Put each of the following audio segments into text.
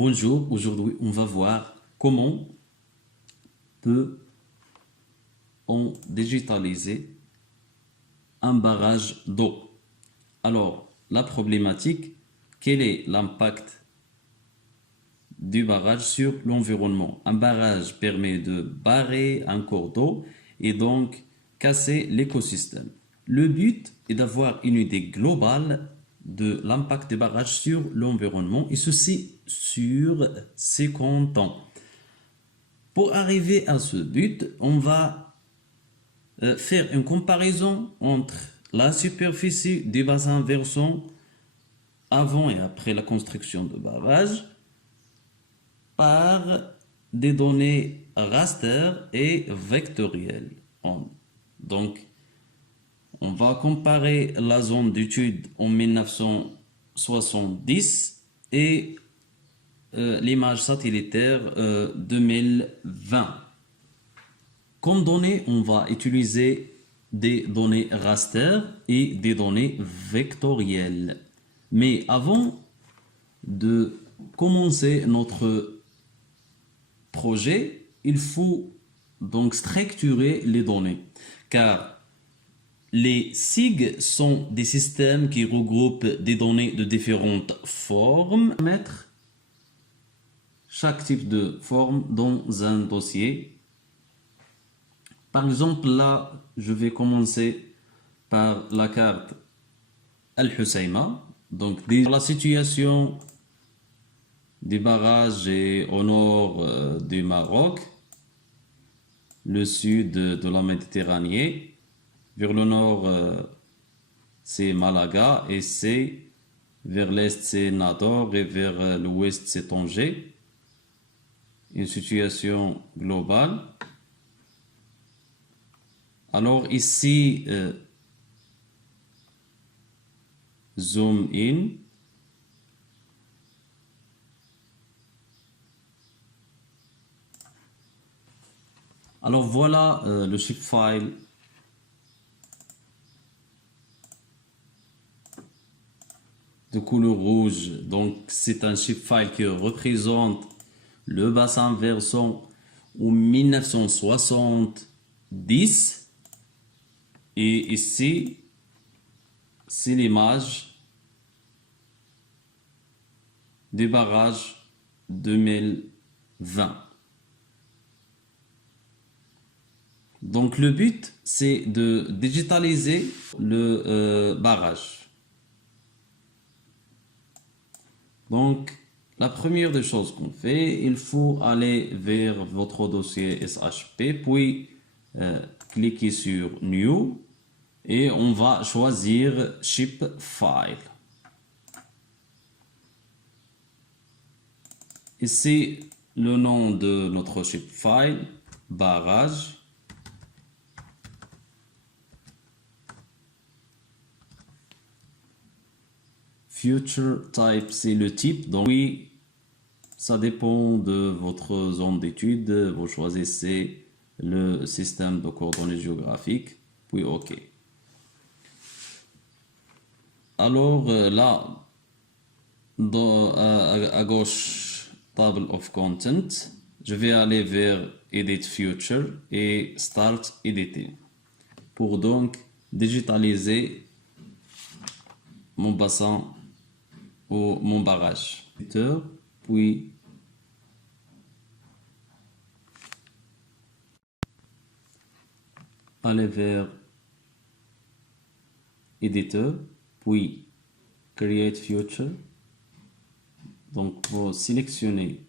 Bonjour, aujourd'hui on va voir comment peut-on digitaliser un barrage d'eau. Alors, la problématique, quel est l'impact du barrage sur l'environnement? Un barrage permet de barrer un cours d'eau et donc casser l'écosystème. Le but est d'avoir une idée globale de l'impact des barrages sur l'environnement et ceci sur 50 ans. Pour arriver à ce but, on va faire une comparaison entre la superficie du bassin versant avant et après la construction de barrages par des données raster et vectorielles. Donc, on va comparer la zone d'étude en 1970 et l'image satellitaire 2020. Comme données, on va utiliser des données raster et des données vectorielles. Mais avant de commencer notre projet, il faut donc structurer les données, car les SIG sont des systèmes qui regroupent des données de différentes formes. Mettre chaque type de forme dans un dossier. Par exemple, là, je vais commencer par la carte Al-Husseima. Donc, la situation des barrages est au nord du Maroc, le sud de la Méditerranée. Vers le nord, c'est Malaga et vers l'est, c'est Nador et vers l'ouest, c'est Tanger. Une situation globale. Alors ici, zoom in. Alors voilà le shapefile de couleur rouge. Donc c'est un shapefile qui représente le bassin versant en 1970. Et ici, c'est l'image des barrages 2020. Donc le but, c'est de digitaliser le barrage. Donc la première des choses qu'on fait, il faut aller vers votre dossier SHP, puis cliquer sur New et on va choisir Shapefile. Ici, le nom de notre shapefile, barrage. Future type, c'est le type. Donc, oui, ça dépend de votre zone d'étude. Vous choisissez le système de coordonnées géographiques, puis OK. Alors là, à gauche, Table of Content, je vais aller vers Edit Future et Start Editing pour donc digitaliser mon bassin ou mon barrage. Puis aller vers Editor, puis Create Future. Donc, vous sélectionnez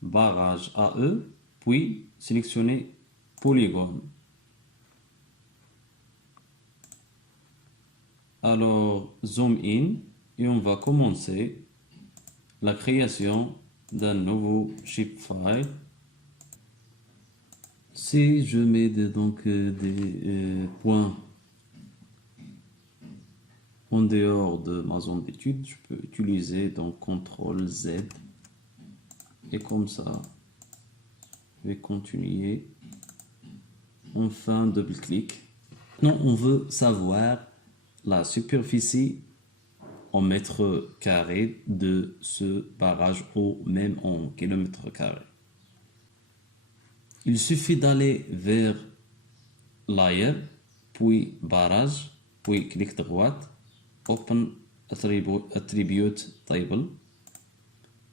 barrage AE, puis sélectionnez polygone. Alors, zoom in et on va commencer la création d'un nouveau shapefile. Si je mets des points en dehors de ma zone d'étude, je peux utiliser donc CTRL Z et comme ça, je vais continuer. Enfin, double-clic. Maintenant, on veut savoir la superficie en mètres carrés de ce barrage ou même en kilomètres carrés. Il suffit d'aller vers layer, puis barrage, puis clic droite, open attribute table,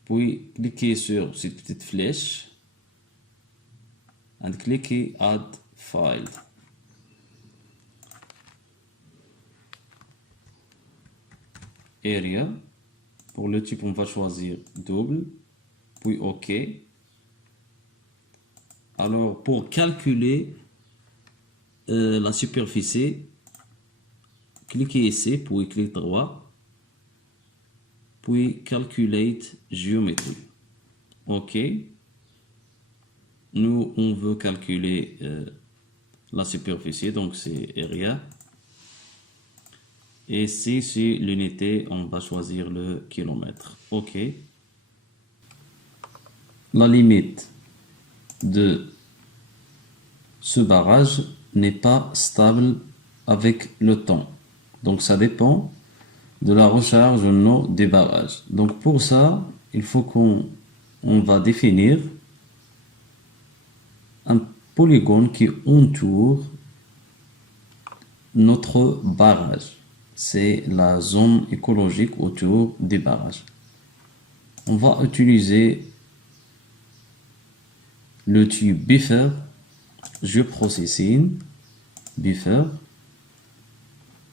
puis cliquez sur cette petite flèche et cliquez add file. Area, pour le type on va choisir double, puis OK. Alors pour calculer la superficie, cliquez ici, puis clic droit, puis calculate geometry. OK. Nous on veut calculer la superficie, donc c'est area. Et ici, c'est l'unité, on va choisir le kilomètre. OK. La limite de ce barrage n'est pas stable avec le temps. Donc, ça dépend de la recharge ou non des barrages. Donc, pour ça, il faut qu'on va définir un polygone qui entoure notre barrage. C'est la zone écologique autour des barrages. On va utiliser le tube buffer, geoprocessing, buffer.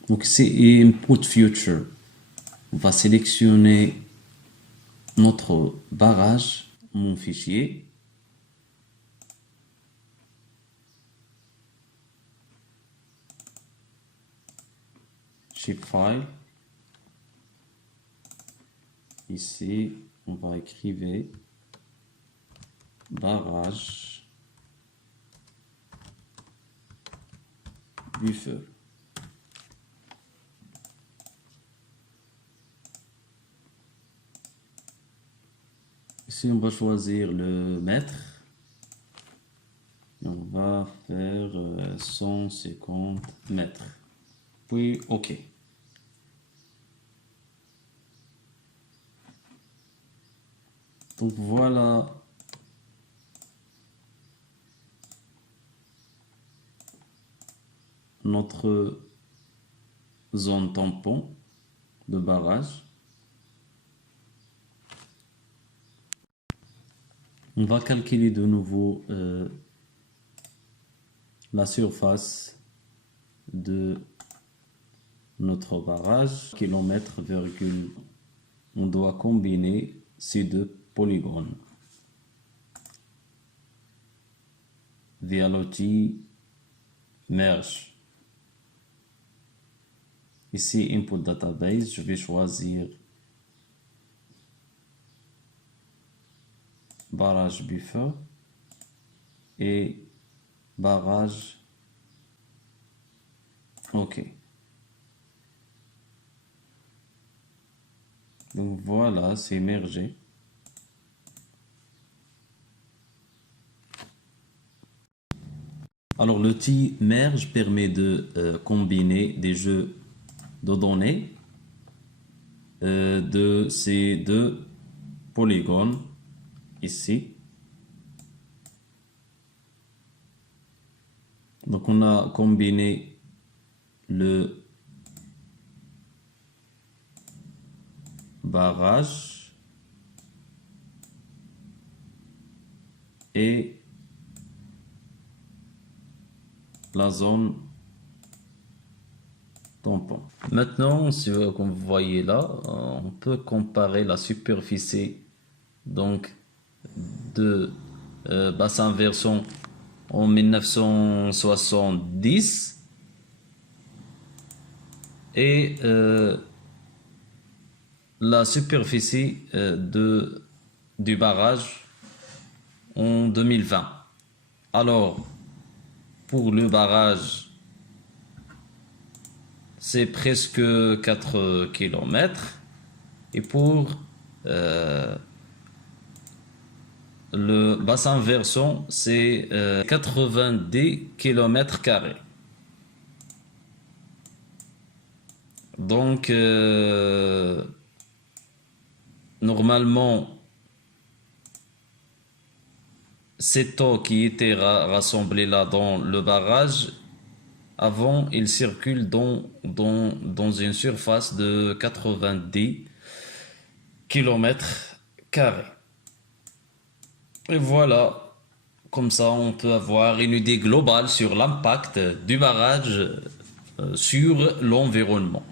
Donc c'est input future. On va sélectionner notre barrage, mon fichier. Shapefile. Ici, on va écrire barrage buffer. Ici, on va choisir le mètre. Et on va faire 150 mètres. Puis OK. Donc voilà notre zone tampon de barrage. On va calculer de nouveau la surface de notre barrage, kilomètre, virgule. On doit combiner ces deux polygones via l'outil merge. Ici, input database, je vais choisir barrage buffer et barrage OK. Donc voilà, c'est mergé. Alors l'outil merge permet de combiner des jeux de données de ces deux polygones ici. Donc on a combiné le barrage et la zone tampon. Maintenant, comme vous voyez là, on peut comparer la superficie donc de bassin versant en 1970 et la superficie du barrage en 2020. Alors, pour le barrage, c'est presque 4 km. Et pour le bassin versant, c'est 90 km². Donc, normalement, cette eau qui était rassemblée là dans le barrage, avant, il circule dans une surface de 90 km². Et voilà, comme ça on peut avoir une idée globale sur l'impact du barrage sur l'environnement.